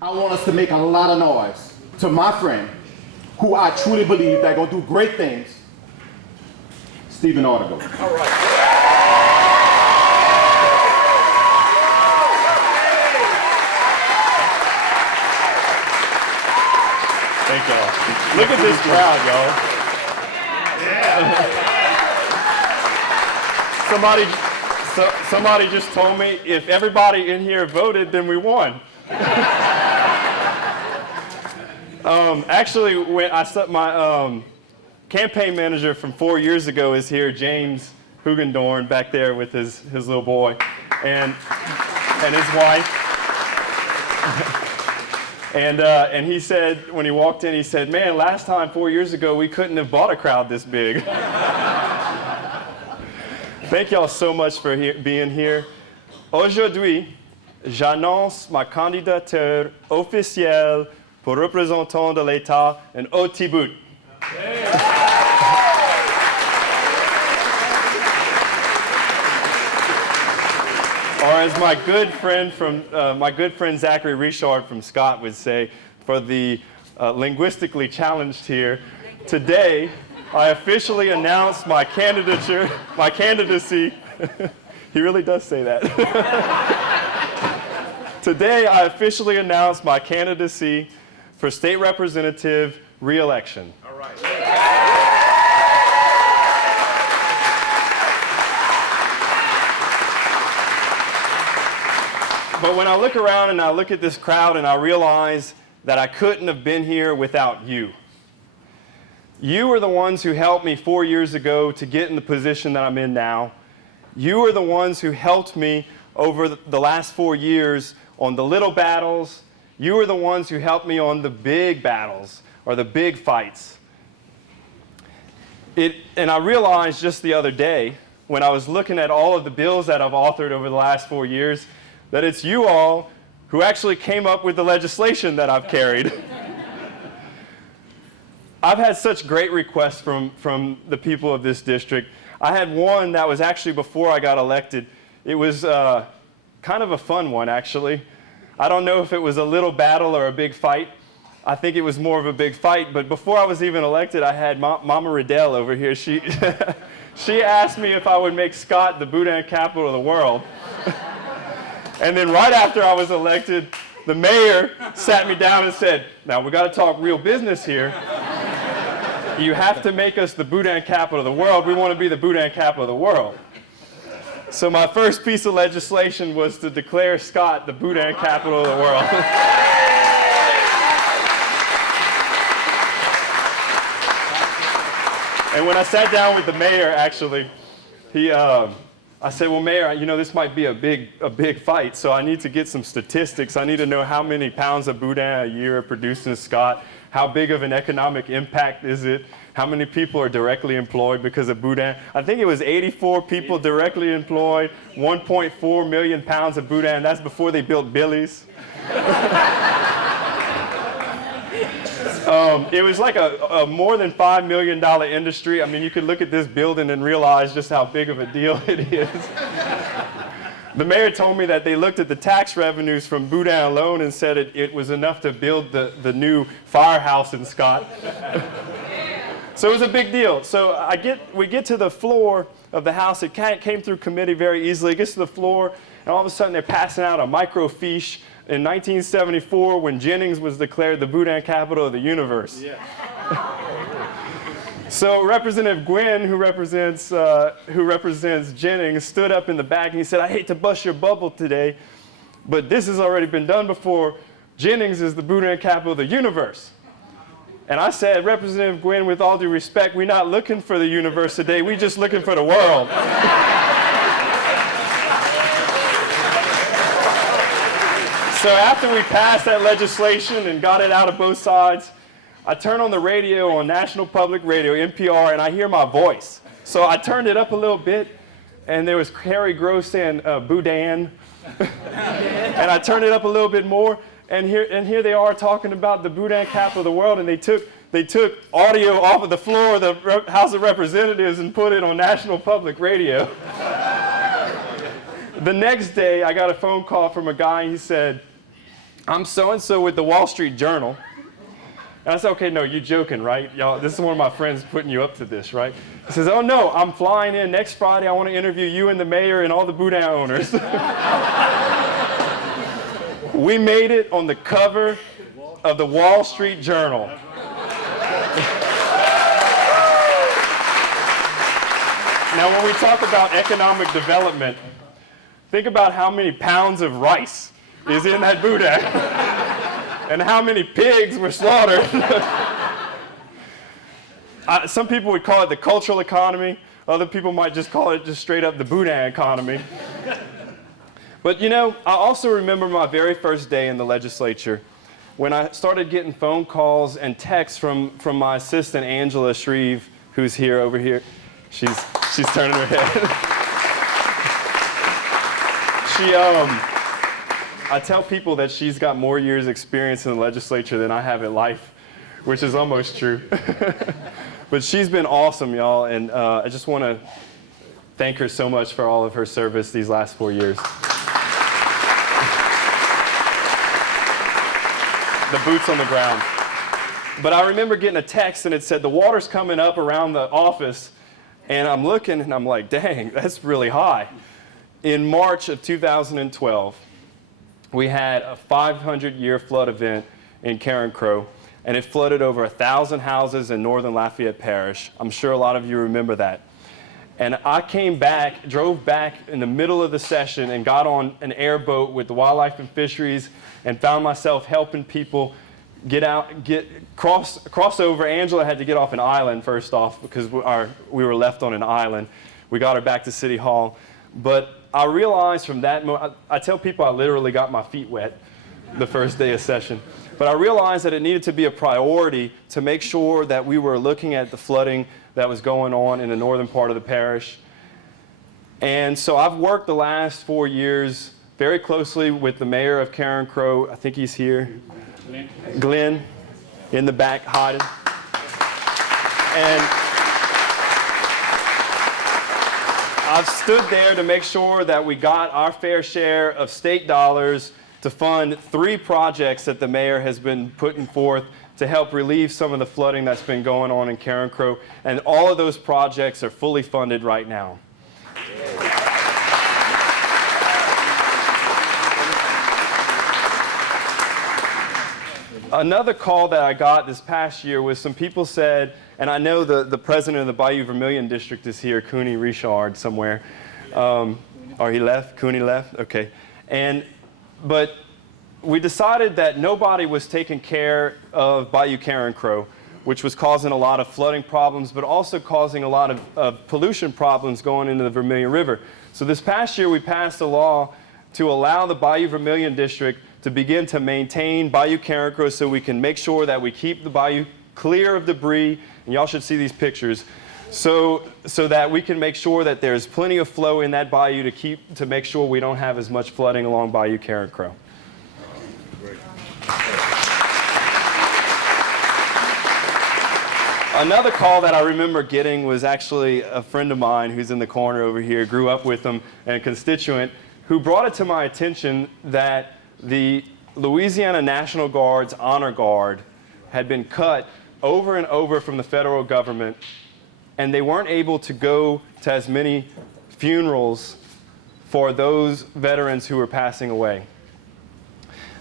I want us to make a lot of noise to my friend, who I truly believe that gonna do great things, Stephen Ortego. All right. Thank y'all. Look at this crowd, y'all. Somebody just told me if everybody in here voted, then we won. Actually, when my campaign manager from 4 years ago is here, James Hugendorn, back there with his little boy and his wife. And he said, when he walked in, he said, man, last time 4 years ago, we couldn't have bought a crowd this big. Thank y'all so much for being here. Aujourd'hui, j'annonce ma candidature officielle pour représentant de l'État en Haute-Thibaut. Or as my good friend Zachary Richard from Scott would say, for the linguistically challenged here, today I officially announce my candidacy. He really does say that. Today I officially announce my candidacy for state representative reelection. All right. But when I look around and I look at this crowd and I realize that I couldn't have been here without you. You are the ones who helped me 4 years ago to get in the position that I'm in now. You are the ones who helped me over the last 4 years on the little battles. You are the ones who helped me on the big battles or the big fights. And I realized just the other day when I was looking at all of the bills that I've authored over the last 4 years that it's you all who actually came up with the legislation that I've carried. I've had such great requests from the people of this district. I had one that was actually before I got elected. It was kind of a fun one, actually. I don't know if it was a little battle or a big fight. I think it was more of a big fight. But before I was even elected, I had Mama Riddell over here. She asked me if I would make Scott the boudin capital of the world. And then right after I was elected, the mayor sat me down and said, now we got to talk real business here. You have to make us the boudin capital of the world. We want to be the boudin capital of the world. So my first piece of legislation was to declare Scott the boudin capital of the world. And when I sat down with the mayor, actually, I said, well, Mayor, you know, this might be a big fight, so I need to get some statistics. I need to know how many pounds of boudin a year are produced in Scott. How big of an economic impact is it? How many people are directly employed because of boudin? I think it was 84 people directly employed, 1.4 million pounds of boudin. That's before they built Billy's. It was like a more than $5 million industry. I mean, you could look at this building and realize just how big of a deal it is. The mayor told me that they looked at the tax revenues from boudin alone and said it was enough to build the new firehouse in Scott. So it was a big deal. So we get to the floor of the House. It came through committee very easily. It gets to the floor, and all of a sudden they're passing out a microfiche in 1974 when Jennings was declared the boudin capital of the universe. Yeah. So Representative Gwynn, who represents Jennings, stood up in the back and he said, I hate to bust your bubble today, but this has already been done before. Jennings is the boudin capital of the universe. And I said, Representative Gwynn, with all due respect, we're not looking for the universe today, we're just looking for the world. So after we passed that legislation and got it out of both sides, I turned on the radio, on National Public Radio, NPR, and I hear my voice. So I turned it up a little bit, and there was Harry Gross saying boudin. And I turned it up a little bit more, and here they are talking about the boudin capital of the world, and they took audio off of the floor of the House of Representatives and put it on National Public Radio. The next day, I got a phone call from a guy, and he said, I'm so-and-so with the Wall Street Journal. And I said, okay, no, you're joking, right? Y'all, this is one of my friends putting you up to this, right? He says, oh no, I'm flying in next Friday. I want to interview you and the mayor and all the boudin owners. We made it on the cover of the Wall Street Journal. Now, when we talk about economic development, think about how many pounds of rice is in that boudin and how many pigs were slaughtered. Some people would call it the cultural economy. Other people might just call it just straight up the boudin economy. But you know, I also remember my very first day in the legislature when I started getting phone calls and texts from my assistant, Angela Shreve, who's here over here. She's turning her head. I tell people that she's got more years experience in the legislature than I have in life, which is almost true. But she's been awesome, y'all, and I just want to thank her so much for all of her service these last 4 years. The boots on the ground. But I remember getting a text and it said, the water's coming up around the office, and I'm looking and I'm like, dang, that's really high. In March of 2012, we had a 500-year flood event in Carencro, and it flooded over 1,000 houses in northern Lafayette Parish. I'm sure a lot of you remember that. And I drove back in the middle of the session and got on an airboat with the Wildlife and Fisheries and found myself helping people cross over. Angela had to get off an island first off because we were left on an island. We got her back to City Hall. But I realized from that moment, I tell people I literally got my feet wet the first day of session. But I realized that it needed to be a priority to make sure that we were looking at the flooding that was going on in the northern part of the parish. And so I've worked the last 4 years very closely with the mayor of Carencro. I think he's here. Glenn, in the back hiding. And I've stood there to make sure that we got our fair share of state dollars to fund 3 projects that the mayor has been putting forth to help relieve some of the flooding that's been going on in Carencro. And all of those projects are fully funded right now. Another call that I got this past year was some people said, and I know the president of the Bayou Vermilion District is here, Cooney Richard somewhere. Or he left? Cooney left? Okay. But we decided that nobody was taking care of Bayou Carencro, which was causing a lot of flooding problems, but also causing a lot of pollution problems going into the Vermilion River. So this past year, we passed a law to allow the Bayou Vermilion District to begin to maintain Bayou Carencro so we can make sure that we keep the bayou clear of debris, and y'all should see these pictures, so that we can make sure that there's plenty of flow in that bayou to make sure we don't have as much flooding along Bayou Carencro. Another call that I remember getting was actually a friend of mine who's in the corner over here, grew up with him, and a constituent, who brought it to my attention that the Louisiana National Guard's Honor Guard had been cut over and over from the federal government, and they weren't able to go to as many funerals for those veterans who were passing away.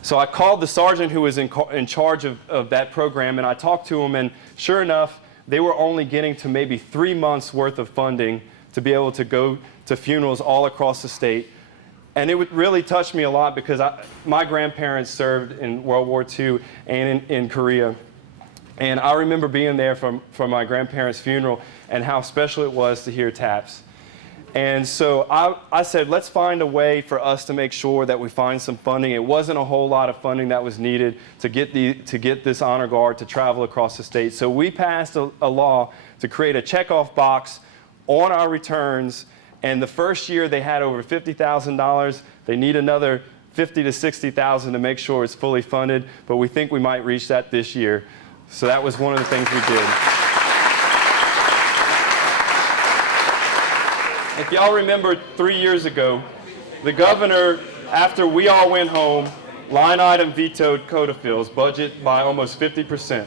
So I called the sergeant who was in charge of that program, and I talked to him, and sure enough, they were only getting to maybe 3 months worth of funding to be able to go to funerals all across the state. And it really touched me a lot because my grandparents served in World War II and in Korea. And I remember being there for my grandparents' funeral and how special it was to hear taps. And so I said, let's find a way for us to make sure that we find some funding. It wasn't a whole lot of funding that was needed to get this honor guard to travel across the state. So we passed a law to create a checkoff box on our returns. And the first year they had over $50,000. They need another $50,000 to $60,000 to make sure it's fully funded. But we think we might reach that this year. So that was one of the things we did. If y'all remember 3 years ago, the governor, after we all went home, line item vetoed Codafil's budget by almost 50%.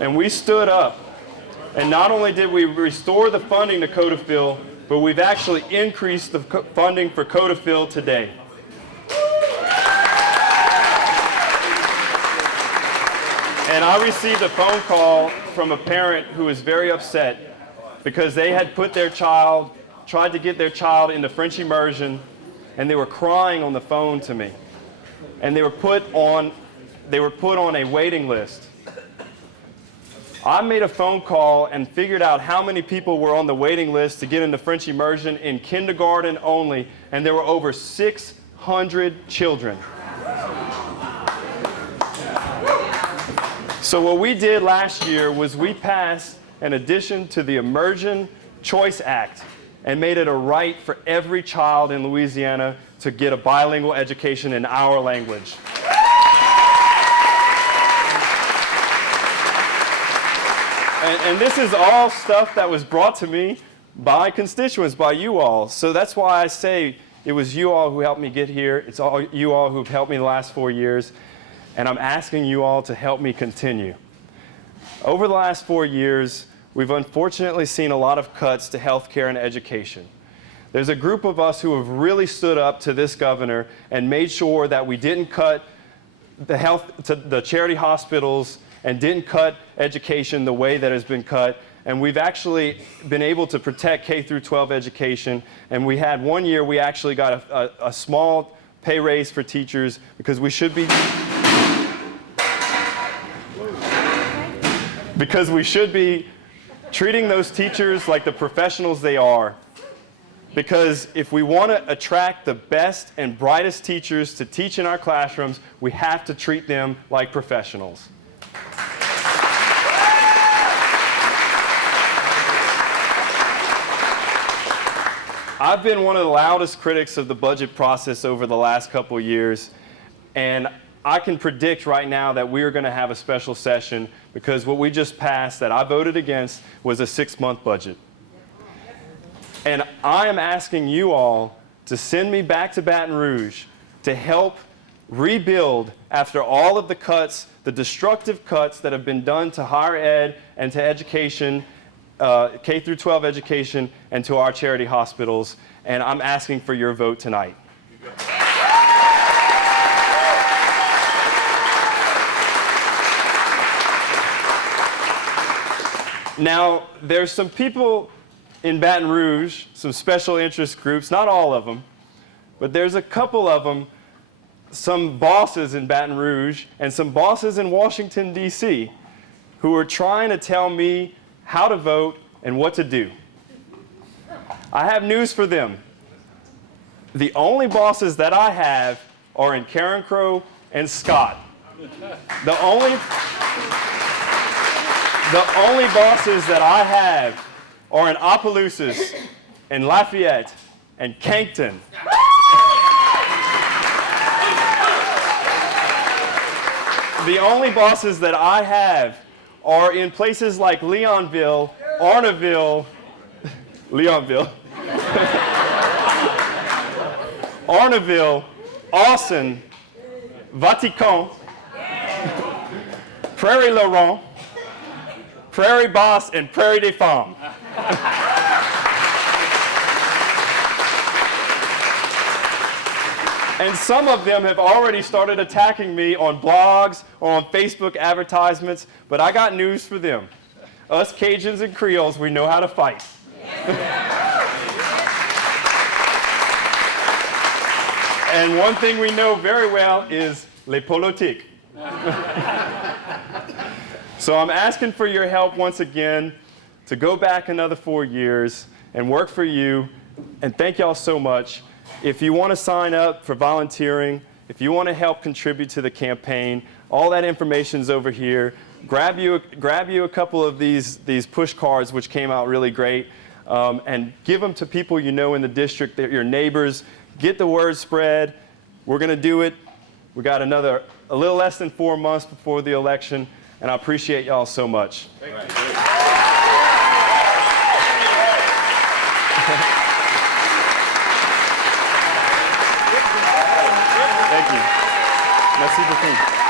And we stood up, and not only did we restore the funding to Codafil, but we've actually increased the funding for Codafil today. And I received a phone call from a parent who was very upset because they had tried to get their child into French immersion, and they were crying on the phone to me. And they were put on a waiting list. I made a phone call and figured out how many people were on the waiting list to get into French immersion in kindergarten only, and there were over 600 children. So what we did last year was we passed an addition to the Immersion Choice Act and made it a right for every child in Louisiana to get a bilingual education in our language. And this is all stuff that was brought to me by constituents, by you all. So that's why I say it was you all who helped me get here. It's all you all who've helped me the last 4 years. And I'm asking you all to help me continue. Over the last 4 years, we've unfortunately seen a lot of cuts to healthcare and education. There's a group of us who have really stood up to this governor and made sure that we didn't cut the charity hospitals and didn't cut education the way that has been cut. And we've actually been able to protect K through 12 education. And we had 1 year we actually got a small pay raise for teachers because we should be treating those teachers like the professionals they are. Because if we want to attract the best and brightest teachers to teach in our classrooms, we have to treat them like professionals. I've been one of the loudest critics of the budget process over the last couple of years, and I can predict right now that we are going to have a special session because what we just passed that I voted against was a 6-month budget. And I am asking you all to send me back to Baton Rouge to help rebuild after all of the cuts, the destructive cuts that have been done to higher ed and to education, K through 12 education, and to our charity hospitals. And I'm asking for your vote tonight. Now, there's some people in Baton Rouge, some special interest groups, not all of them, but there's a couple of them, some bosses in Baton Rouge and some bosses in Washington, D.C., who are trying to tell me how to vote and what to do. I have news for them. The only bosses that I have are in Carencro and Scott. The only bosses that I have are in Opelousas and Lafayette and Cankton. The only bosses that I have are in places like Leonville, Arnaville, Arnaville, Austin, Vatican, Prairie Laurent, Prairie Basse, and Prairie des Femmes. And some of them have already started attacking me on blogs or on Facebook advertisements, but I got news for them. Us Cajuns and Creoles, we know how to fight. And one thing we know very well is les politiques. So I'm asking for your help once again to go back another 4 years and work for you. And thank y'all so much. If you want to sign up for volunteering, if you want to help contribute to the campaign, all that information's over here. Grab you a couple of these push cards, which came out really great, and give them to people you know in the district, your neighbors. Get the word spread. We're going to do it. We got a little less than 4 months before the election, and I appreciate y'all so much. Thank you. Thank you. Merci beaucoup.